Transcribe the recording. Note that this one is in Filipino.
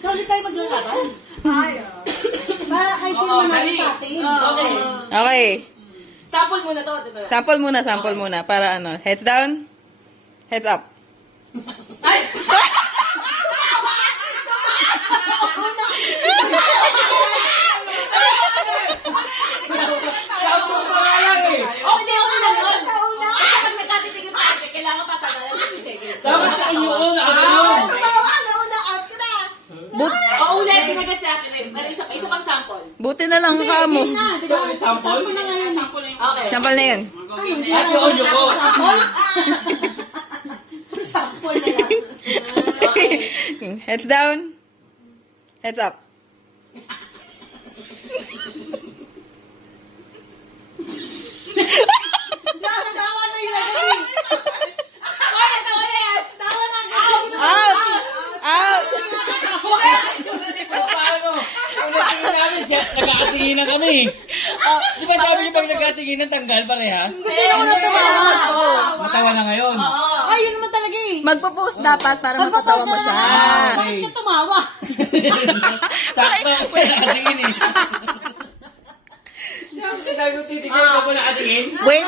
Solid tayo maglalaban. Ay, para kahit sino naman sa atin. Okay. Okay. Sample muna to. Sample muna. Para ano. Heads down. Heads up. Oh, hindi ako na nun. Kasi pag nagkatitigil sa akin, kailangan patagalan 50 seconds. Sama sa inyo ko, nakagayon. Oo, una yung pinagat sa akin. Pero isa pang sample. Buti na lang ka mo. Sample na ngayon. Okay. Sample na yun. At yung ko. Sample na lang. Heads down. Heads up. Natawa na yun agad. Wala, tawa na yan. Tawa na agad. Out! Out! Paano? Kung natingin namin, nagkakatingin na kami. Di ba sabi niyo pag nagkatingin na tanggal parehas? Gusto ko na tawa. Matawa na ngayon. Ay, yun naman talaga eh. Magpo-post dapat para mapatawa mo siya. Bakit ka tumawa? Sakto kasi nakatingin eh. Sabi ko titigil ka pa nakatingin? Wait.